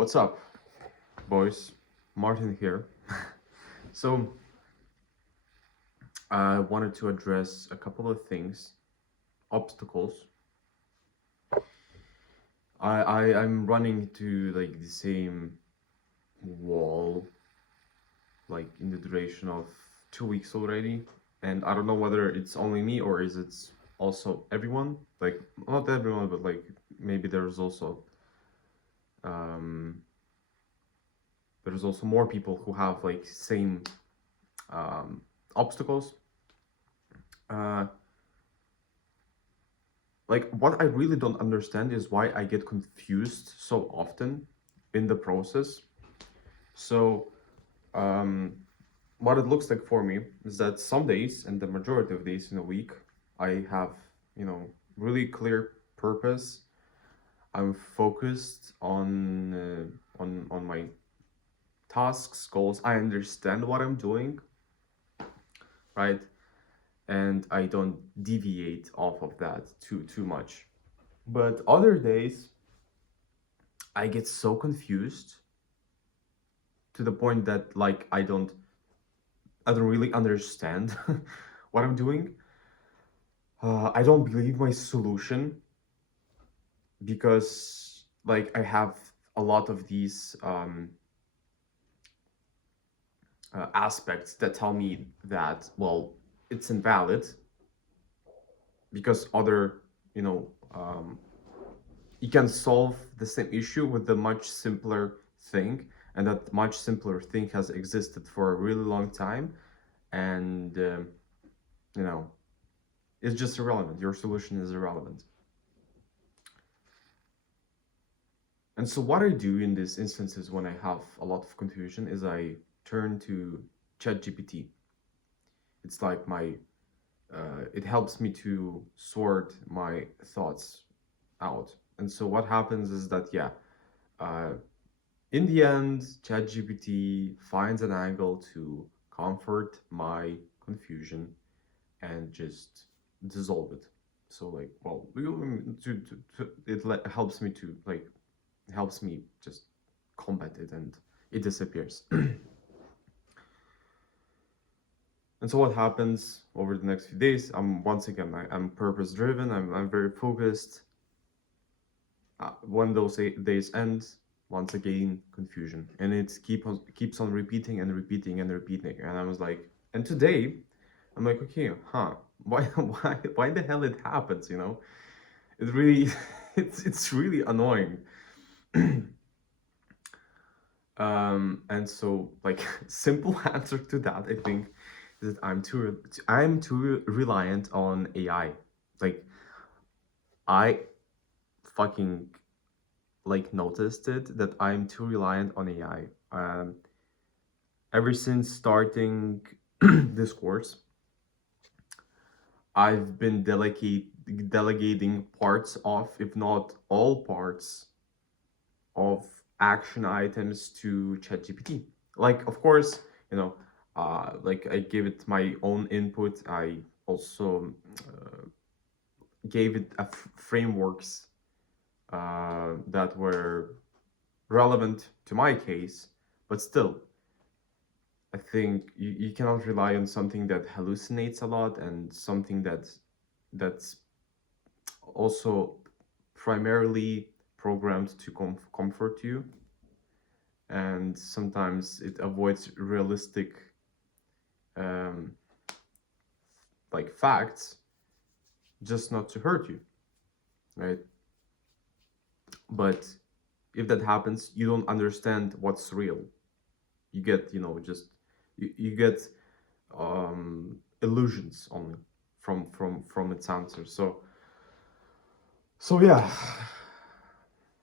What's up, boys? Martin here. So, I wanted to address a couple of things, obstacles. I'm running to like the same wall, like in the duration of 2 weeks already, and I don't know whether it's only me or is it also everyone. Like not everyone, but like maybe um, there's also more people who have like same obstacles. Uh, like what I really don't understand is why I get confused so often in the process. So um, what it looks like for me is that some days and the majority of days in a week I have really clear purpose. I'm focused on my tasks, goals. I understand what I'm doing, right? And I don't deviate off of that too much. But other days I get so confused to the point that like I don't really understand what I'm doing. I don't believe my solution because like I have a lot of these aspects that tell me that well it's invalid because other you know um, you can solve the same issue with a much simpler thing, and that much simpler thing has existed for a really long time, and you know it's just irrelevant. Your solution is irrelevant. And so what I do in these instances when I have a lot of confusion is I turn to ChatGPT. It's like my it helps me to sort my thoughts out. And so what happens is that uh, in the end, ChatGPT finds an angle to comfort my confusion and just dissolve it. So like, well, helps me to like helps me just combat it and it disappears. And so what happens over the next few days? I'm purpose driven. I'm very focused. When those days end, once again confusion, and it keeps on repeating and repeating and repeating. And I was like, and today, I'm like, okay, why why the hell it happens? It really it's really annoying. And so like simple answer to that I think is that I'm too reliant on AI. Like I fucking like noticed it that I'm too reliant on AI. Ever since starting this course, I've been delegating parts of, if not all parts of action items to ChatGPT. Like, of course, like I gave it my own input. I also gave it frameworks that were relevant to my case, but still, I think you cannot rely on something that hallucinates a lot and something that's also primarily programmed to comfort you, and sometimes it avoids realistic um, like facts just not to hurt you, right? But if that happens, you don't understand what's real. You get just you get illusions only from its answers. So yeah,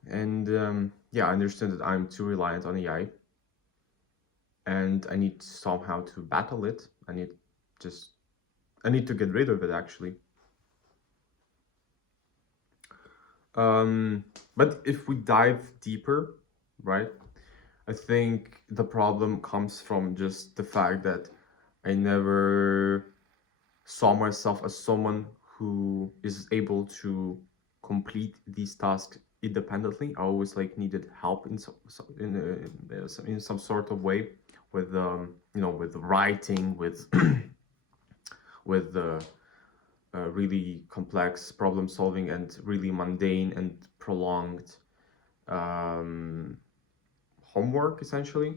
and yeah, I understand that I'm too reliant on AI, and I need somehow to battle it. Just I need to get rid of it actually. Um, but if we dive deeper, right, I think the problem comes from just the fact that I never saw myself as someone who is able to complete these tasks independently. I always like needed help in in some sort of way with with writing, with with really complex problem solving and really mundane and prolonged um, homework essentially.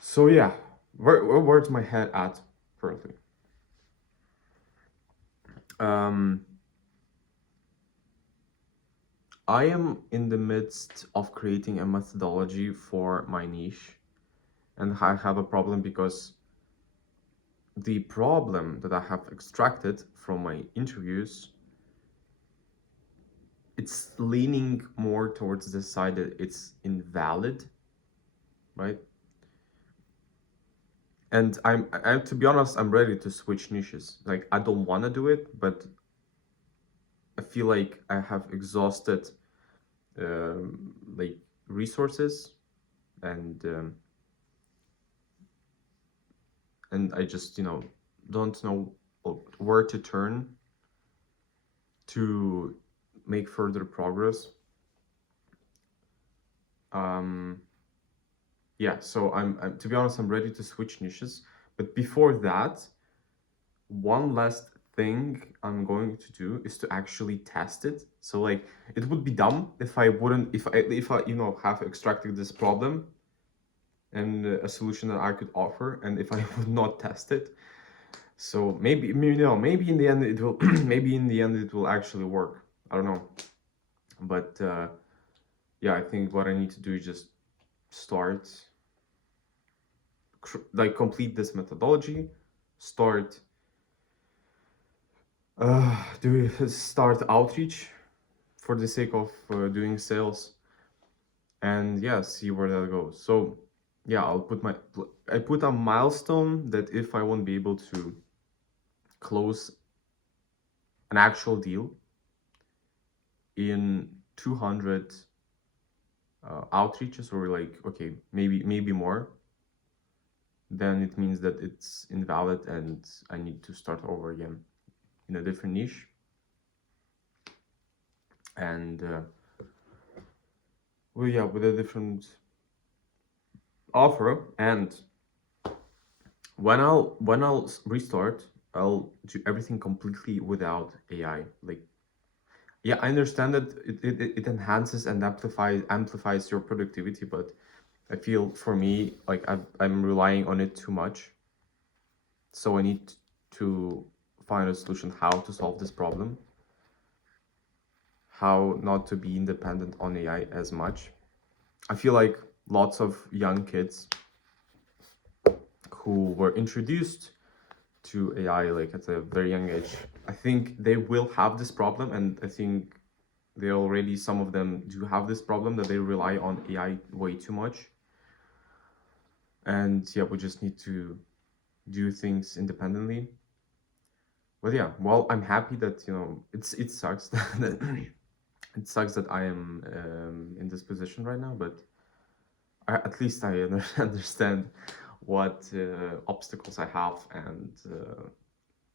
So yeah, where's my head at currently? Um, I am in the midst of creating a methodology for my niche, and I have a problem because the problem that I have extracted from my interviews, it's leaning more towards the side that it's invalid, right? And to be honest, I'm ready to switch niches. Like I don't want to do it, but I feel like I have exhausted like resources and I just don't know where to turn to make further progress. Um, yeah, so I'm to be honest, I'm ready to switch niches. But before that, one last thing I'm going to do is to actually test it. So like it would be dumb if I wouldn't if I have extracted this problem and a solution that I could offer, and if I would not test it. So maybe in the end it will maybe in the end it will actually work. I don't know. But yeah, I think what I need to do is just start like complete this methodology, start do start outreach for the sake of doing sales, and yeah, see where that goes. So yeah, I put a milestone that if I won't be able to close an actual deal in 200 outreaches, or like okay, maybe more, then it means that it's invalid and I need to start over again in a different niche. And well, yeah, with a different offer. And when I'll restart, I'll do everything completely without AI. Like, yeah, I understand that it enhances and amplifies your productivity, but I feel for me like I'm relying on it too much. So I need to find a solution how to solve this problem, how not to be independent on AI as much. I feel like lots of young kids who were introduced to AI like at a very young age, I think they will have this problem, and I think they already some of them do have this problem that they rely on AI way too much. And yeah, we just need to do things independently. But yeah, well, I'm happy that it sucks that it sucks that I am in this position right now, but at least I understand what obstacles I have, and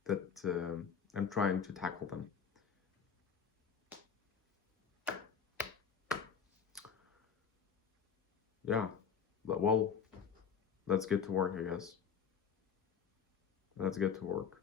that I'm trying to tackle them. Yeah, but well, let's get to work, I guess. Let's get to work.